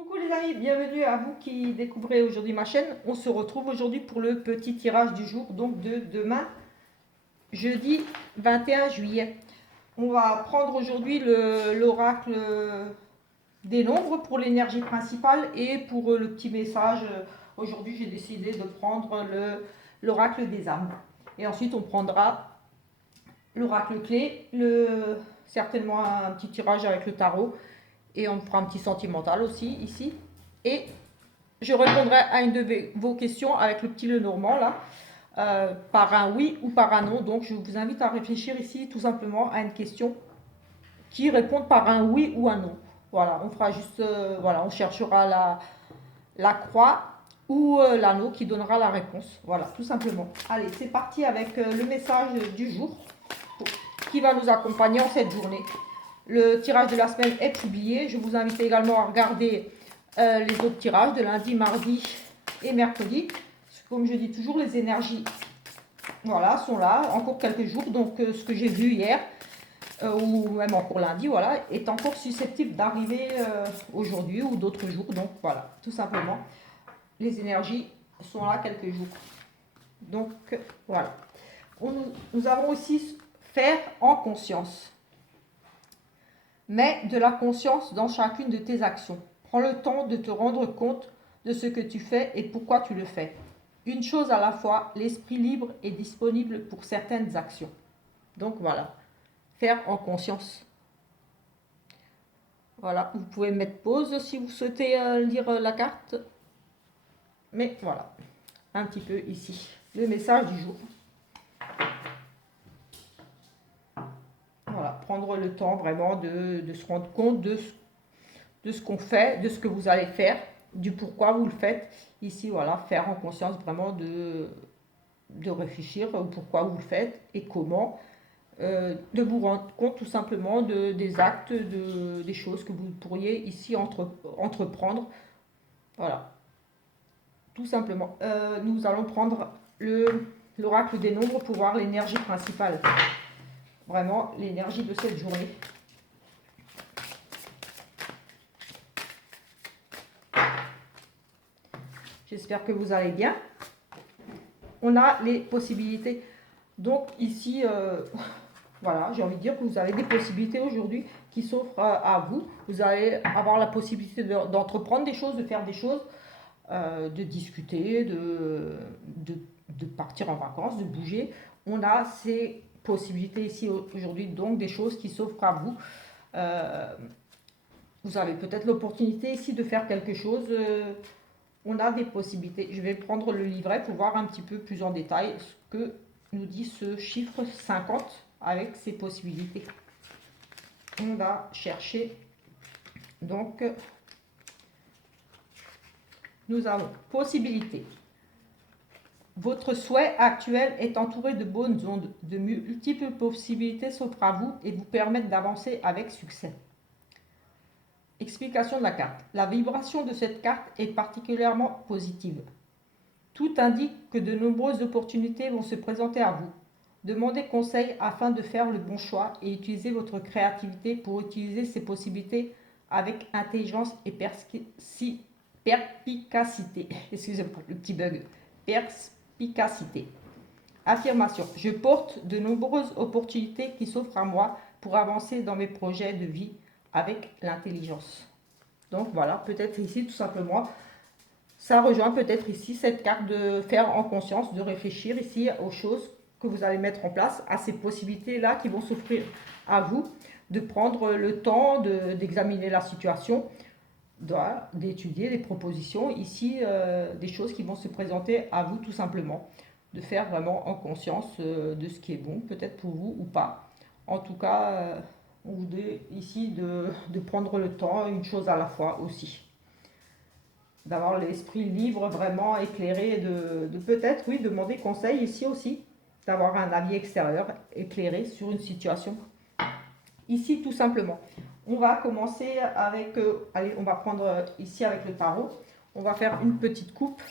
Coucou les amis, bienvenue à vous qui découvrez aujourd'hui ma chaîne. On se retrouve aujourd'hui pour le petit tirage du jour, donc de demain, jeudi 21 juillet. On va prendre aujourd'hui l'oracle des nombres pour l'énergie principale et pour le petit message. Aujourd'hui, j'ai décidé de prendre l'oracle des âmes. Et ensuite, on prendra l'oracle clé, certainement un petit tirage avec le tarot. Et on prend un petit sentimental aussi ici. Et je répondrai à une de vos questions avec le petit Lenormand là, par un oui ou par un non. Donc je vous invite à réfléchir ici tout simplement à une question qui répond par un oui ou un non. Voilà, on fera juste, voilà, on cherchera la croix ou l'anneau qui donnera la réponse. Voilà, tout simplement. Allez, c'est parti avec le message du jour qui va nous accompagner en cette journée. Le tirage de la semaine est publié. Je vous invite également à regarder les autres tirages de lundi, mardi et mercredi. Comme je dis toujours, les énergies voilà, sont là, encore quelques jours. Donc ce que j'ai vu hier, ou même encore lundi, voilà, est encore susceptible d'arriver aujourd'hui ou d'autres jours. Donc voilà, tout simplement, les énergies sont là quelques jours. Donc voilà. Nous avons aussi faire en conscience. Mets de la conscience dans chacune de tes actions. Prends le temps de te rendre compte de ce que tu fais et pourquoi tu le fais. Une chose à la fois, l'esprit libre est disponible pour certaines actions. Donc voilà, faire en conscience. Voilà, vous pouvez mettre pause si vous souhaitez lire la carte. Mais voilà, un petit peu ici, le message du jour. Voilà, prendre le temps vraiment de se rendre compte de ce qu'on fait, de ce que vous allez faire, du pourquoi vous le faites. Ici, voilà, faire en conscience vraiment de réfléchir au pourquoi vous le faites et comment. De vous rendre compte tout simplement des actes, des choses que vous pourriez ici entreprendre. Voilà, tout simplement. Nous allons prendre l'oracle des nombres pour voir l'énergie principale. Vraiment, l'énergie de cette journée. J'espère que vous allez bien. On a les possibilités. Donc ici, voilà, j'ai envie de dire que vous avez des possibilités aujourd'hui qui s'offrent à vous. Vous allez avoir la possibilité d'entreprendre des choses, de faire des choses, de discuter, de partir en vacances, de bouger. On a ces possibilités ici aujourd'hui, donc des choses qui s'offrent à vous. Vous avez peut-être l'opportunité ici de faire quelque chose. On a des possibilités. Je vais prendre le livret pour voir un petit peu plus en détail ce que nous dit ce chiffre 50 avec ses possibilités. On va chercher. Donc, nous avons possibilité. Votre souhait actuel est entouré de bonnes ondes. De multiples possibilités s'offrent à vous et vous permettent d'avancer avec succès. Explication de la carte. La vibration de cette carte est particulièrement positive. Tout indique que de nombreuses opportunités vont se présenter à vous. Demandez conseil afin de faire le bon choix et utilisez votre créativité pour utiliser ces possibilités avec intelligence et perspicacité. Excusez-moi, le petit bug. Perspicacité. Affirmation. Je porte de nombreuses opportunités qui s'offrent à moi pour avancer dans mes projets de vie avec l'intelligence. Donc voilà, peut-être ici tout simplement, ça rejoint peut-être ici cette carte de faire en conscience, de réfléchir ici aux choses que vous allez mettre en place, à ces possibilités-là qui vont s'offrir à vous, de prendre le temps d'examiner la situation, d'étudier les propositions, ici des choses qui vont se présenter à vous tout simplement, de faire vraiment en conscience de ce qui est bon, peut-être pour vous ou pas. En tout cas, on vous dit ici de prendre le temps, une chose à la fois aussi. D'avoir l'esprit libre, vraiment éclairé, de peut-être, oui, demander conseil ici aussi, d'avoir un avis extérieur éclairé sur une situation. Ici, tout simplement. On va commencer avec, allez, on va prendre ici avec le tarot. On va faire une petite coupe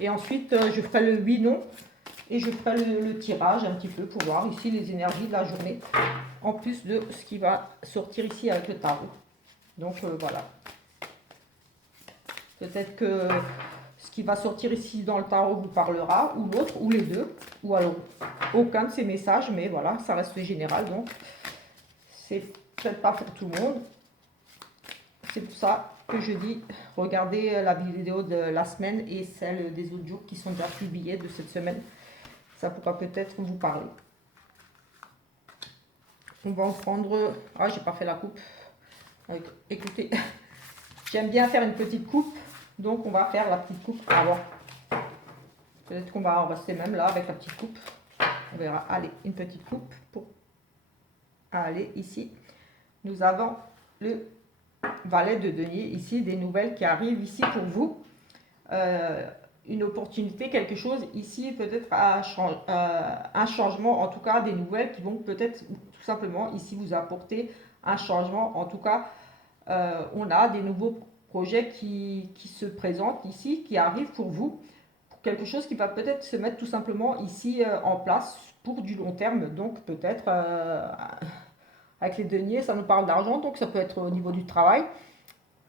et ensuite je ferai le oui, non et je ferai le tirage un petit peu pour voir ici les énergies de la journée en plus de ce qui va sortir ici avec le tarot. Donc voilà. Peut-être que ce qui va sortir ici dans le tarot vous parlera, ou l'autre, ou les deux, ou alors aucun de ces messages, mais voilà, ça reste général, donc c'est peut-être pas pour tout le monde. C'est pour ça que je dis, regardez la vidéo de la semaine et celle des autres jours qui sont déjà publiées de cette semaine. Ça pourra peut-être vous parler. On va en prendre... Ah, j'ai pas fait la coupe. Écoutez, j'aime bien faire une petite coupe, donc on va faire la petite coupe avant. Peut-être qu'on va en rester même là avec la petite coupe. On verra. Allez, une petite coupe pour... Allez, ici, nous avons le valet de denier, ici, des nouvelles qui arrivent ici pour vous. Une opportunité, quelque chose ici, peut-être un changement, en tout cas des nouvelles qui vont peut-être tout simplement ici vous apporter un changement. En tout cas, on a des nouveaux projets qui se présentent ici, qui arrivent pour vous, pour quelque chose qui va peut-être se mettre tout simplement ici en place pour du long terme. Donc peut-être avec les deniers, ça nous parle d'argent, donc ça peut être au niveau du travail.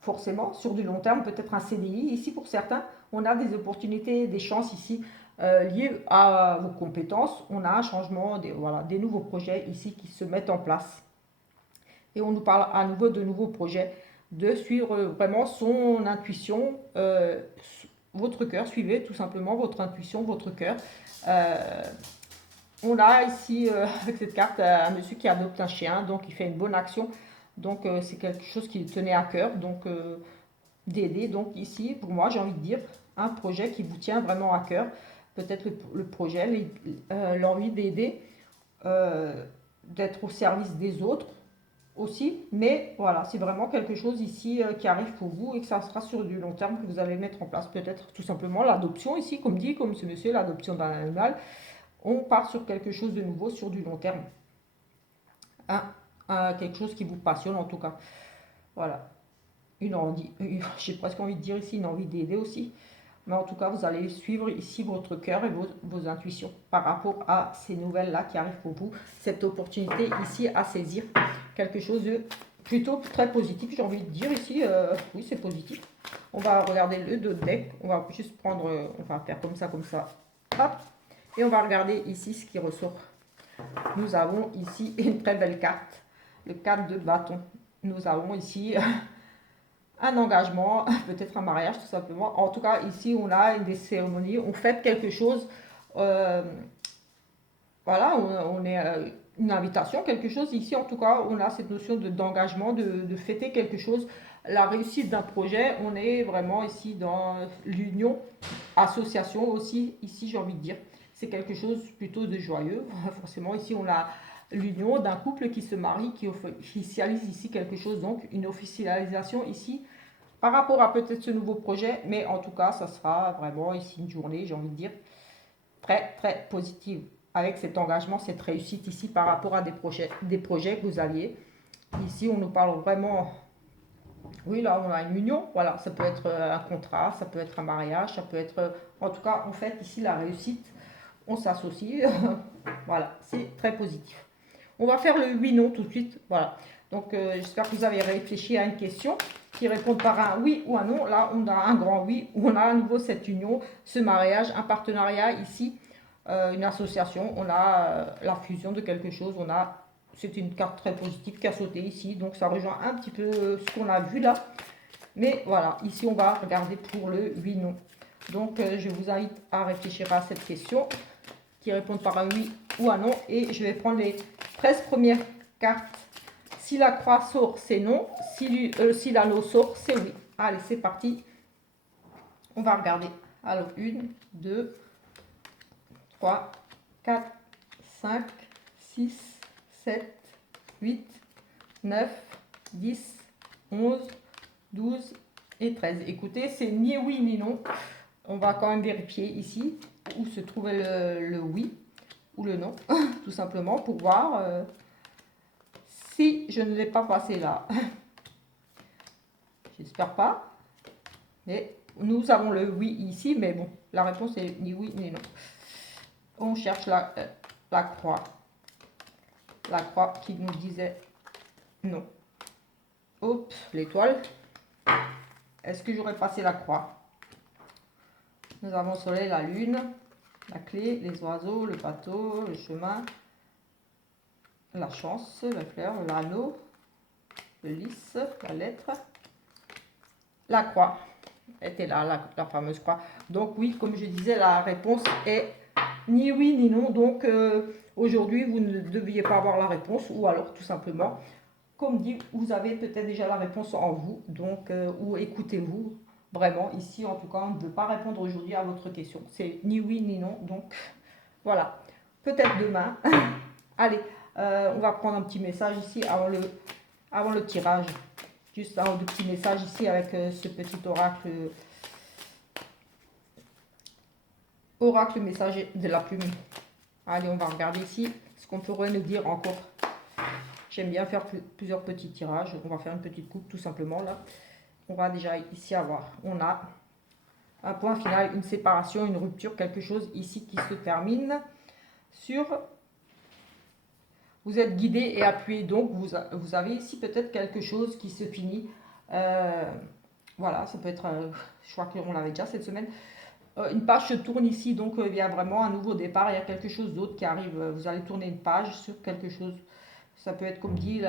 Forcément, sur du long terme, peut-être un CDI. Ici, pour certains, on a des opportunités, des chances ici liées à vos compétences. On a un changement, des nouveaux projets ici qui se mettent en place. Et on nous parle à nouveau de nouveaux projets, de suivre vraiment son intuition, votre cœur. Suivez tout simplement votre intuition, votre cœur. On a ici, avec cette carte, un monsieur qui adopte un chien, donc il fait une bonne action. Donc c'est quelque chose qui tenait à cœur, donc d'aider. Donc ici, pour moi, j'ai envie de dire, un projet qui vous tient vraiment à cœur. Peut-être le projet, l'envie d'aider, d'être au service des autres aussi. Mais voilà, c'est vraiment quelque chose ici qui arrive pour vous et que ça sera sur du long terme que vous allez mettre en place. Peut-être tout simplement l'adoption ici, comme ce monsieur, l'adoption d'un animal. On part sur quelque chose de nouveau, sur du long terme. Quelque chose qui vous passionne en tout cas. Voilà. J'ai presque envie de dire ici, une envie d'aider aussi. Mais en tout cas, vous allez suivre ici votre cœur et vos intuitions par rapport à ces nouvelles-là qui arrivent pour vous. Cette opportunité ici à saisir. Quelque chose de plutôt très positif, j'ai envie de dire ici. Oui, c'est positif. On va regarder le deck. On va juste prendre, on va faire comme ça. Hop. Et on va regarder ici ce qui ressort. Nous avons ici une très belle carte. Le 4 de bâton. Nous avons ici un engagement, peut-être un mariage tout simplement. En tout cas, ici, on a des cérémonies, on fête quelque chose. Voilà, on est une invitation, quelque chose. Ici, en tout cas, on a cette notion d'engagement, de fêter quelque chose. La réussite d'un projet, on est vraiment ici dans l'union, association aussi, ici, j'ai envie de dire. C'est quelque chose plutôt de joyeux. Forcément, ici, on a l'union d'un couple qui se marie, qui officialise ici quelque chose. Donc, une officialisation ici par rapport à peut-être ce nouveau projet. Mais en tout cas, ça sera vraiment ici une journée, j'ai envie de dire, très, très positive. Avec cet engagement, cette réussite ici par rapport à des projets que vous aviez. Ici, on nous parle vraiment... Oui, là, on a une union. Voilà, ça peut être un contrat, ça peut être un mariage, ça peut être... En tout cas, en fait, ici, la réussite, on s'associe. Voilà, c'est très positif. On va faire le oui-non tout de suite. Voilà. Donc, j'espère que vous avez réfléchi à une question qui répond par un oui ou un non. Là, on a un grand oui. On a à nouveau cette union, ce mariage, un partenariat ici, une association. On a la fusion de quelque chose. C'est une carte très positive qui a sauté ici. Donc, ça rejoint un petit peu ce qu'on a vu là. Mais voilà, ici, on va regarder pour le oui-non. Donc, je vous invite à réfléchir à cette question qui répondent par un oui ou un non. Et je vais prendre les 13 premières cartes. Si la croix sort, c'est non. Si l'anneau sort, c'est oui. Allez, c'est parti. On va regarder. Alors, 1, 2, 3, 4, 5, 6, 7, 8, 9, 10, 11, 12 et 13. Écoutez, c'est ni oui ni non. On va quand même vérifier ici où se trouvait le oui ou le non, tout simplement, pour voir si je ne l'ai pas passé là. J'espère pas. Mais nous avons le oui ici, mais bon, la réponse est ni oui ni non. On cherche la croix. La croix qui nous disait non. Hop, l'étoile. Est-ce que j'aurais passé la croix? Nous avons le soleil, la lune, la clé, les oiseaux, le bateau, le chemin, la chance, la fleur, l'anneau, le lys, la lettre, la croix. Était là, la fameuse croix. Donc oui, comme je disais, la réponse est ni oui ni non. Donc aujourd'hui, vous ne deviez pas avoir la réponse, ou alors tout simplement, comme dit, vous avez peut-être déjà la réponse en vous, donc ou écoutez-vous. Vraiment, ici en tout cas, on ne veut pas répondre aujourd'hui à votre question. C'est ni oui ni non, donc voilà. Peut-être demain. Allez, on va prendre un petit message ici avant le tirage. Juste un ou deux petits messages ici avec ce petit oracle messager de la plume. Allez, on va regarder ici ce qu'on pourrait nous dire encore. J'aime bien faire plusieurs petits tirages. On va faire une petite coupe tout simplement là. On va déjà ici avoir, on a un point final, une séparation, une rupture, quelque chose ici qui se termine sur... Vous êtes guidé et appuyé, donc vous avez ici peut-être quelque chose qui se finit. Voilà, ça peut être, je crois qu'on l'avait déjà cette semaine. Une page se tourne ici, donc il y a vraiment un nouveau départ, il y a quelque chose d'autre qui arrive. Vous allez tourner une page sur quelque chose. Ça peut être comme dit,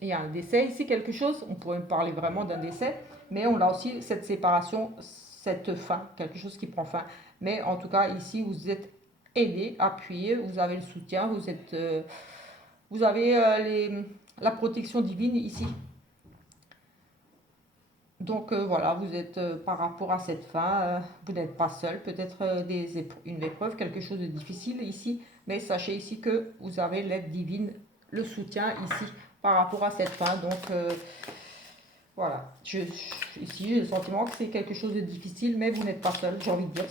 il y a un décès ici, quelque chose. On pourrait parler vraiment d'un décès, mais on a aussi cette séparation, cette fin, quelque chose qui prend fin. Mais en tout cas, ici, vous êtes aidé, appuyé, vous avez le soutien, vous avez la protection divine ici. Donc voilà, vous êtes par rapport à cette fin, vous n'êtes pas seul, peut-être une épreuve, quelque chose de difficile ici, mais sachez ici que vous avez l'aide divine, le soutien ici par rapport à cette fin. Donc voilà, ici j'ai le sentiment que c'est quelque chose de difficile, mais vous n'êtes pas seul, j'ai envie de dire.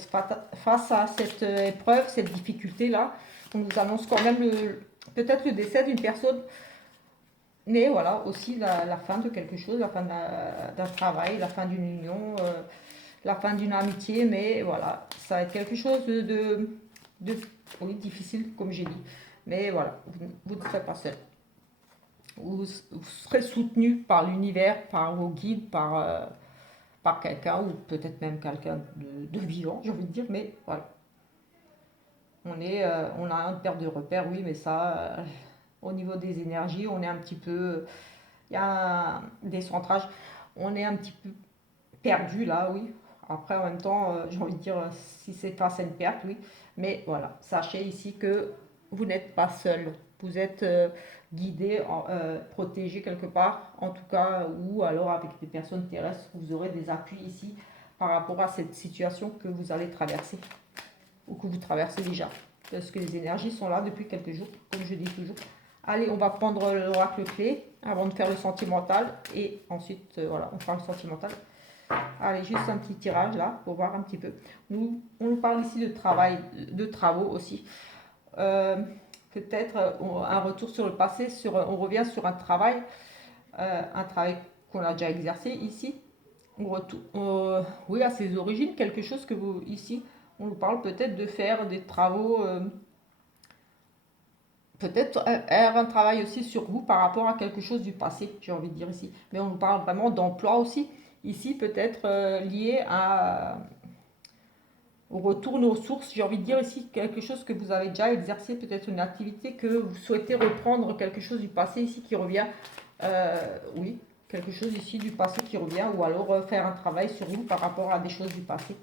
Face à cette épreuve, cette difficulté-là, on nous annonce quand même peut-être le décès d'une personne. Mais voilà, aussi la fin de quelque chose, la fin d'un travail, la fin d'une union, la fin d'une amitié, mais voilà, ça va être quelque chose oui, difficile, comme j'ai dit. Mais voilà, vous ne serez pas seul. Vous serez soutenu par l'univers, par vos guides, par quelqu'un, ou peut-être même quelqu'un de vivant, j'ai envie de dire, mais voilà. On a une paire de repères, oui, mais ça, au niveau des énergies, on est un petit peu... Il y a un décentrage. On est un petit peu perdu là, oui. Après, en même temps, j'ai envie de dire, si c'est face à une perte, oui. Mais voilà, sachez ici que vous n'êtes pas seul. Vous êtes guidé, protégé quelque part, en tout cas, ou alors avec des personnes terrestres, vous aurez des appuis ici par rapport à cette situation que vous allez traverser, ou que vous traversez déjà. Parce que les énergies sont là depuis quelques jours, comme je dis toujours. Allez, on va prendre l'oracle clé avant de faire le sentimental. Et ensuite, voilà, on fera le sentimental. Allez, juste un petit tirage là, pour voir un petit peu. On nous parle ici de travail, de travaux aussi. Peut-être un retour sur le passé, on revient sur un travail qu'on a déjà exercé ici. On retourne, oui, à ses origines, quelque chose que vous, ici, on nous parle peut-être de faire des travaux... peut-être un travail aussi sur vous par rapport à quelque chose du passé, j'ai envie de dire ici. Mais on nous parle vraiment d'emploi aussi. Ici, peut-être lié au retour aux sources. J'ai envie de dire ici quelque chose que vous avez déjà exercé, peut-être une activité que vous souhaitez reprendre, quelque chose du passé ici qui revient. Oui, quelque chose ici du passé qui revient, ou alors faire un travail sur vous par rapport à des choses du passé.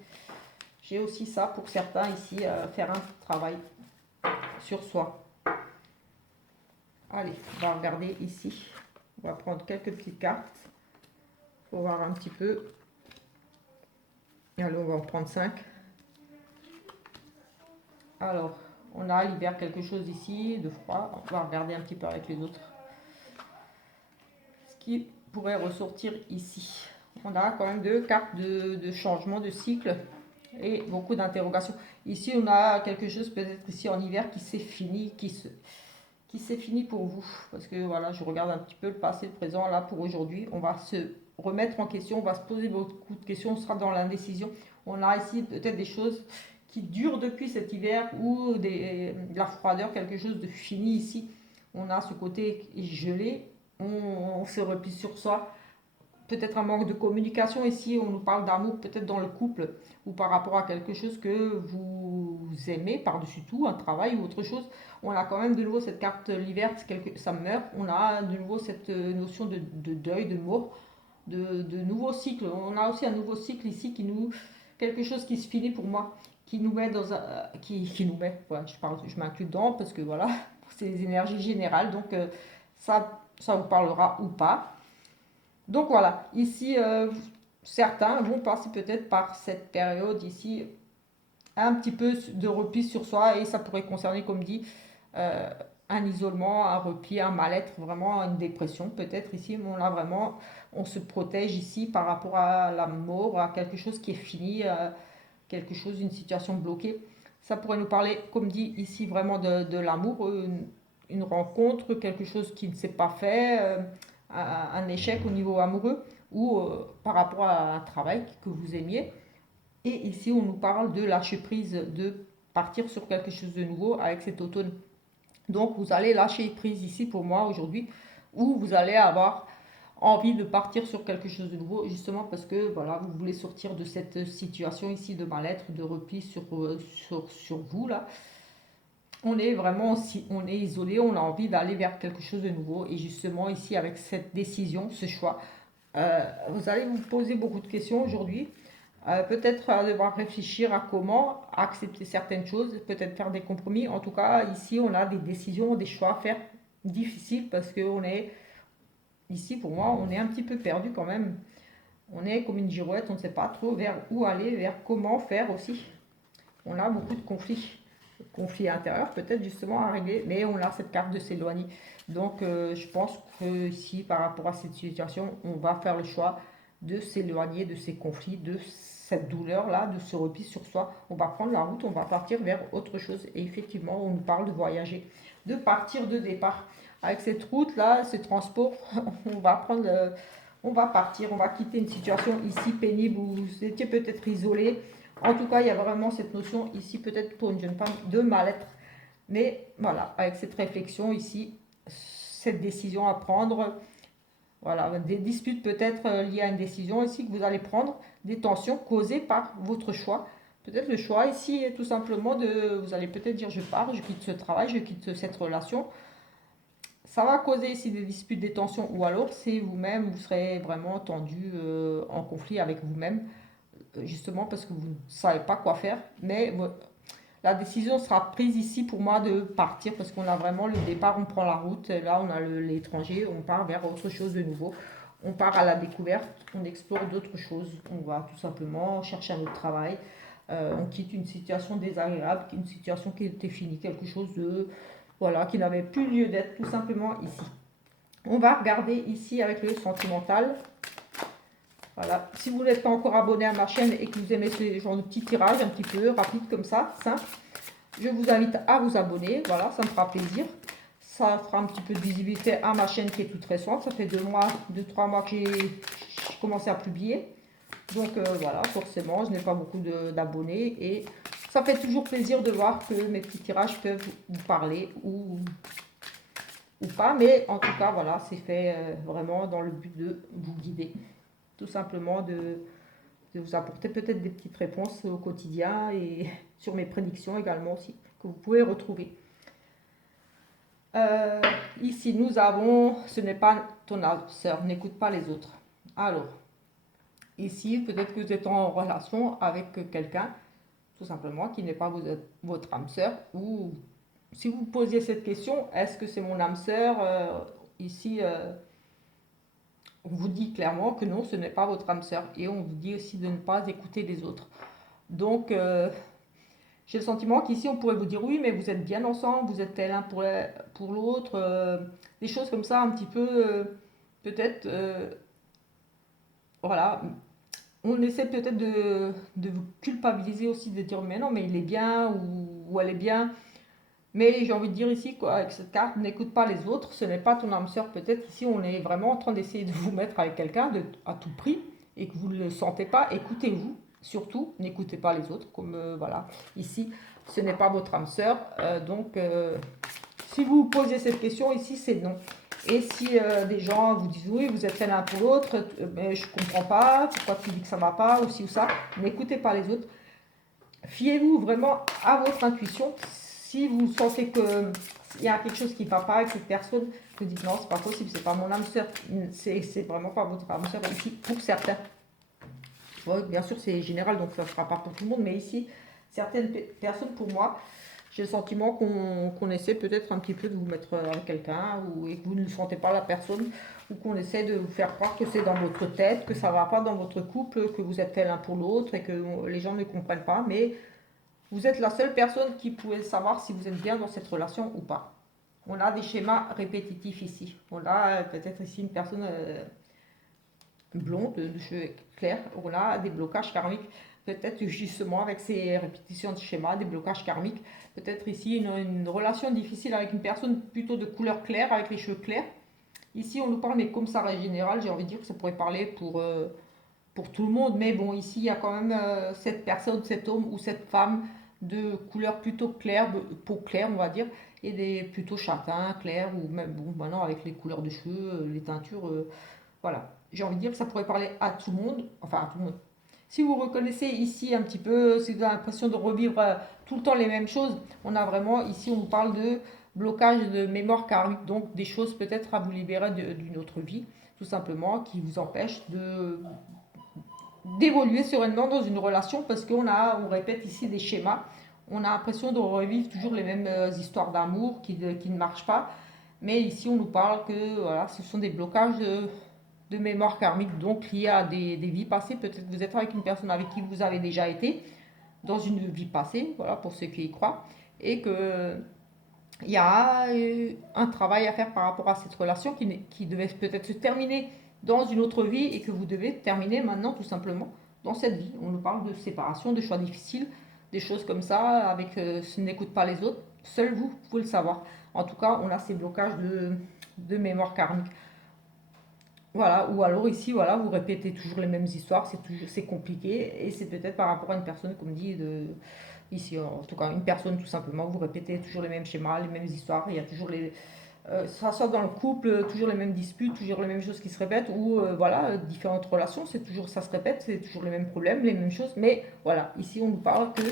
J'ai aussi ça pour certains ici, faire un travail sur soi. Allez, on va regarder ici. On va prendre quelques petites cartes pour voir un petit peu. Allez, on va en prendre 5. Alors, on a l'hiver quelque chose ici, de froid. On va regarder un petit peu avec les autres. Ce qui pourrait ressortir ici. On a quand même 2 cartes de changement de cycle et beaucoup d'interrogations. Ici, on a quelque chose peut-être ici en hiver qui s'est fini, qui s'est fini pour vous. Parce que voilà, je regarde un petit peu le passé, le présent, là pour aujourd'hui. On va se remettre en question, on va se poser beaucoup de questions, on sera dans l'indécision. On a ici peut-être des choses qui durent depuis cet hiver ou de la froideur, quelque chose de fini ici. On a ce côté gelé, on se replie sur soi. peut-être un manque de communication. Ici, on nous parle d'amour peut-être dans le couple ou par rapport à quelque chose que vous aimez par-dessus tout, un travail ou autre chose. On a quand même de nouveau cette carte l'hiver, ça meurt. On a de nouveau cette notion de deuil, de mort, de nouveau cycle. On a aussi un nouveau cycle ici qui nous, quelque chose qui se finit pour moi, qui nous met dans un, qui nous met, ouais, je m'inclus dedans parce que voilà, c'est les énergies générales, donc ça vous parlera ou pas. Donc voilà, ici, certains vont passer peut-être par cette période ici, un petit peu de repli sur soi, et ça pourrait concerner, comme dit, euh, un isolement, un repli, un mal-être, vraiment une dépression peut-être ici, mais on a vraiment, on se protège ici par rapport à la mort, à quelque chose qui est fini, quelque chose, une situation bloquée. Ça pourrait nous parler, comme dit ici, vraiment de l'amour, une rencontre, quelque chose qui ne s'est pas fait, un échec au niveau amoureux ou par rapport à un travail que vous aimiez. Et ici, on nous parle de lâcher prise, de partir sur quelque chose de nouveau avec cet automne. Donc, vous allez lâcher prise ici pour moi aujourd'hui, où vous allez avoir envie de partir sur quelque chose de nouveau, justement parce que voilà, vous voulez sortir de cette situation ici de mal-être, de repli sur vous là. On est vraiment, si on est isolé, on a envie d'aller vers quelque chose de nouveau. Et justement ici, avec cette décision, ce choix, vous allez vous poser beaucoup de questions aujourd'hui. Peut-être devoir réfléchir à comment accepter certaines choses, peut-être faire des compromis. En tout cas, ici, on a des décisions, des choix à faire difficiles parce qu'on est, ici, pour moi, on est un petit peu perdu quand même. On est comme une girouette, on ne sait pas trop vers où aller, vers comment faire aussi. On a beaucoup de conflits intérieurs peut-être justement à régler, mais on a cette carte de s'éloigner. Donc je pense que ici, par rapport à cette situation, on va faire le choix de s'éloigner de ces conflits, de cette douleur-là, de ce repli sur soi. On va prendre la route, on va partir vers autre chose. Et effectivement, on nous parle de voyager, de partir de départ. Avec cette route-là, ce transport, on va prendre on va partir, on va quitter une situation ici pénible où vous étiez peut-être isolé. En tout cas, il y a vraiment cette notion ici, peut-être pour une jeune femme, de mal-être. Mais voilà, avec cette réflexion ici, cette décision à prendre, voilà, des disputes peut-être liées à une décision ici que vous allez prendre, des tensions causées par votre choix. Peut-être le choix ici est tout simplement de, vous allez peut-être dire je pars, je quitte ce travail, je quitte cette relation. Ça va causer ici des disputes, des tensions, ou alors c'est vous-même, vous serez vraiment tendu en conflit avec vous-même, justement parce que vous ne savez pas quoi faire. Mais la décision sera prise ici pour moi de partir parce qu'on a vraiment le départ, on prend la route, et là on a l'étranger, on part vers autre chose de nouveau. On part à la découverte, on explore d'autres choses, on va tout simplement chercher un autre travail, on quitte une situation désagréable, une situation qui était finie, quelque chose de, voilà, qui n'avait plus lieu d'être tout simplement ici. On va regarder ici avec le sentimental. Voilà. Si vous n'êtes pas encore abonné à ma chaîne et que vous aimez ce genre de petits tirages un petit peu rapides comme ça, simple, je vous invite à vous abonner. Voilà, ça me fera plaisir. Ça fera un petit peu de visibilité à ma chaîne qui est toute récente. Ça fait 2-3 mois que j'ai commencé à publier. Donc voilà, forcément, je n'ai pas beaucoup d'abonnés. Et ça fait toujours plaisir de voir que mes petits tirages peuvent vous parler ou pas. Mais en tout cas, voilà, c'est fait vraiment dans le but de vous guider. Tout simplement de vous apporter peut-être des petites réponses au quotidien et sur mes prédictions également aussi, que vous pouvez retrouver. Ici, nous avons, ce n'est pas ton âme sœur, n'écoute pas les autres. Alors, ici, peut-être que vous êtes en relation avec quelqu'un, tout simplement, qui n'est pas votre âme sœur, ou si vous posiez cette question, est-ce que c'est mon âme sœur ici, on vous dit clairement que non, ce n'est pas votre âme sœur. Et on vous dit aussi de ne pas écouter les autres. Donc, j'ai le sentiment qu'ici, on pourrait vous dire oui, mais vous êtes bien ensemble, vous êtes l'un pour l'autre. Des choses comme ça, un petit peu, peut-être, voilà. On essaie peut-être de vous culpabiliser aussi, de dire mais non, mais il est bien ou elle est bien. Mais j'ai envie de dire ici, quoi, avec cette carte, n'écoute pas les autres, ce n'est pas ton âme sœur. Peut-être ici, on est vraiment en train d'essayer de vous mettre avec quelqu'un à tout prix et que vous ne le sentez pas. Écoutez-vous, surtout, n'écoutez pas les autres. Comme voilà, ici, ce n'est pas votre âme sœur. Donc, si vous vous posez cette question, ici, c'est non. Et si des gens vous disent oui, vous êtes fait l'un pour l'autre, mais je comprends pas, pourquoi tu dis que ça va pas, ou ci ou ça, n'écoutez pas les autres. Fiez-vous vraiment à votre intuition. Si vous sentez qu'il y a quelque chose qui ne va pas avec cette personne, vous dites non, c'est pas possible, c'est pas mon âme sœur, c'est vraiment pas votre âme sœur ici pour certains. Ouais, bien sûr, c'est général, donc ça ne sera pas pour tout le monde, mais ici, certaines personnes, pour moi, j'ai le sentiment qu'on essaie peut-être un petit peu de vous mettre avec quelqu'un et que vous ne sentez pas la personne ou qu'on essaie de vous faire croire que c'est dans votre tête, que ça ne va pas dans votre couple, que vous êtes fait l'un pour l'autre et que les gens ne comprennent pas. Mais vous êtes la seule personne qui pouvait savoir si vous êtes bien dans cette relation ou pas. On a des schémas répétitifs ici. On a peut-être ici une personne blonde, de cheveux clairs. On a des blocages karmiques. Peut-être justement avec ces répétitions de schémas, des blocages karmiques. Peut-être ici une relation difficile avec une personne plutôt de couleur claire, avec les cheveux clairs. Ici, on nous parle, mais comme ça reste général, j'ai envie de dire que ça pourrait parler pour tout le monde. Mais bon, ici, il y a quand même cette personne, cet homme ou cette femme de couleur plutôt claire, de peau claire, on va dire, et des plutôt châtains, clairs, ou même, bon, maintenant, avec les couleurs de cheveux, les teintures, voilà. J'ai envie de dire que ça pourrait parler à tout le monde, enfin à tout le monde. Si vous reconnaissez ici un petit peu, si vous avez l'impression de revivre tout le temps les mêmes choses, on a vraiment, ici, on vous parle de blocage de mémoire karmique, donc des choses peut-être à vous libérer d'une autre vie, tout simplement, qui vous empêchent d'évoluer sereinement dans une relation parce on répète ici des schémas. On a l'impression de revivre toujours les mêmes histoires d'amour qui ne marchent pas. Mais ici, on nous parle que voilà, ce sont des blocages de mémoire karmique, donc liés à des vies passées. Peut-être que vous êtes avec une personne avec qui vous avez déjà été dans une vie passée, voilà, pour ceux qui y croient, et que il y a un travail à faire par rapport à cette relation qui devait peut-être se terminer dans une autre vie et que vous devez terminer maintenant tout simplement dans cette vie. On nous parle de séparation, de choix difficiles, des choses comme ça, avec ce n'écoute pas les autres, seul vous pouvez le savoir. En tout cas, on a ces blocages de mémoire karmique. Voilà, ou alors ici, voilà, vous répétez toujours les mêmes histoires, c'est compliqué, et c'est peut-être par rapport à une personne, comme dit, ici, en tout cas, une personne tout simplement, vous répétez toujours les mêmes schémas, les mêmes histoires, il y a toujours ça soit dans le couple, toujours les mêmes disputes, toujours les mêmes choses qui se répètent, ou voilà, différentes relations, ça se répète, c'est toujours les mêmes problèmes, les mêmes choses, mais voilà, ici on nous parle que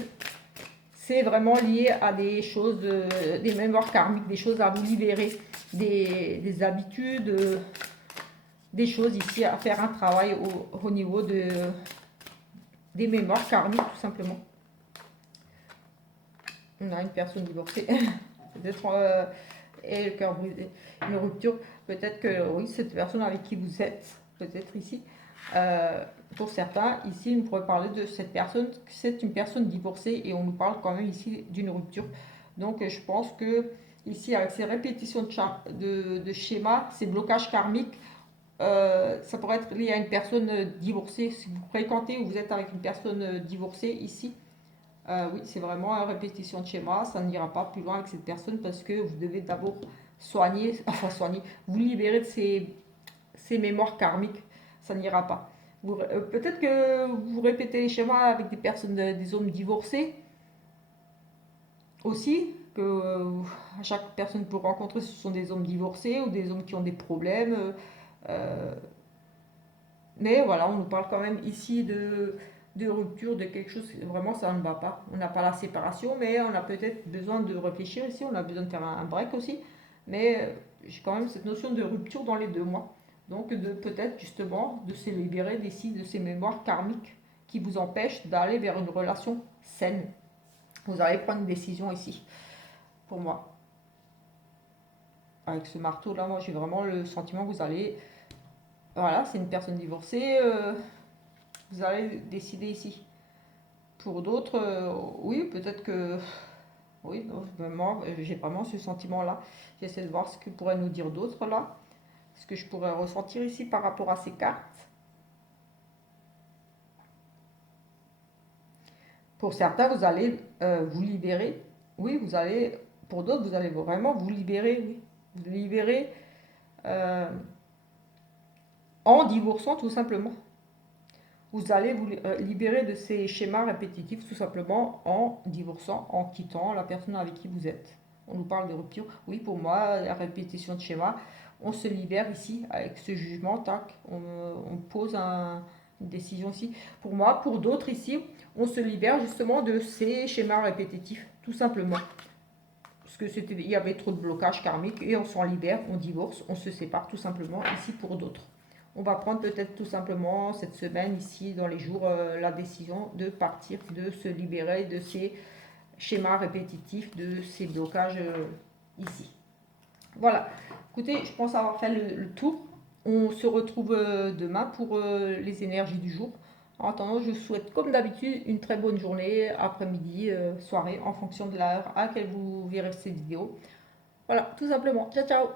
c'est vraiment lié à des choses, des mémoires karmiques, des choses à vous libérer, des habitudes, des choses ici à faire un travail au niveau des mémoires karmiques tout simplement. On a une personne divorcée, peut-être et le cœur brisé, une rupture. Peut-être que oui, cette personne avec qui vous êtes, peut-être ici, pour certains, ici, on pourrait parler de cette personne, c'est une personne divorcée et on nous parle quand même ici d'une rupture. Donc je pense que ici, avec ces répétitions de schémas, ces blocages karmiques, ça pourrait être lié à une personne divorcée. Si vous fréquentez ou vous êtes avec une personne divorcée ici, oui, c'est vraiment une répétition de schéma. Ça n'ira pas plus loin avec cette personne parce que vous devez d'abord soigner, vous libérer de ces mémoires karmiques. Ça n'ira pas. Peut-être que vous répétez les schémas avec des personnes, des hommes divorcés aussi, que à chaque personne que vous rencontrez, ce sont des hommes divorcés ou des hommes qui ont des problèmes. Euh, mais voilà, on nous parle quand même ici de rupture, de quelque chose, vraiment ça ne va pas. On n'a pas la séparation, mais on a peut-être besoin de réfléchir ici, on a besoin de faire un break aussi. Mais j'ai quand même cette notion de rupture dans les 2 mois. Donc de peut-être justement de se libérer d'ici, de ces mémoires karmiques qui vous empêchent d'aller vers une relation saine. Vous allez prendre une décision ici, pour moi. Avec ce marteau-là, moi j'ai vraiment le sentiment que vous allez... Voilà, c'est une personne divorcée. Vous allez décider ici. Pour d'autres, oui, peut-être que... Oui, non, moi, j'ai vraiment ce sentiment-là. J'essaie de voir ce que pourraient nous dire d'autres là. Ce que je pourrais ressentir ici par rapport à ces cartes. Pour certains, vous allez vous libérer. Oui, vous allez... Pour d'autres, vous allez vraiment vous libérer, oui. Vous libérer euh, en divorçant tout simplement. Vous allez vous libérer de ces schémas répétitifs tout simplement en divorçant, en quittant la personne avec qui vous êtes. On nous parle de rupture. Oui, pour moi, la répétition de schémas, on se libère ici avec ce jugement, tac, on pose une décision ici. Pour moi, pour d'autres ici, on se libère justement de ces schémas répétitifs, tout simplement. Parce que il y avait trop de blocage karmique et on s'en libère, on divorce, on se sépare tout simplement ici pour d'autres. On va prendre peut-être tout simplement cette semaine ici dans les jours la décision de partir, de se libérer de ces schémas répétitifs, de ces blocages ici. Voilà, écoutez, je pense avoir fait le tour. On se retrouve demain pour les énergies du jour. En attendant, je vous souhaite comme d'habitude une très bonne journée, après-midi, soirée, en fonction de l'heure à laquelle vous verrez cette vidéo. Voilà, tout simplement. Ciao, ciao!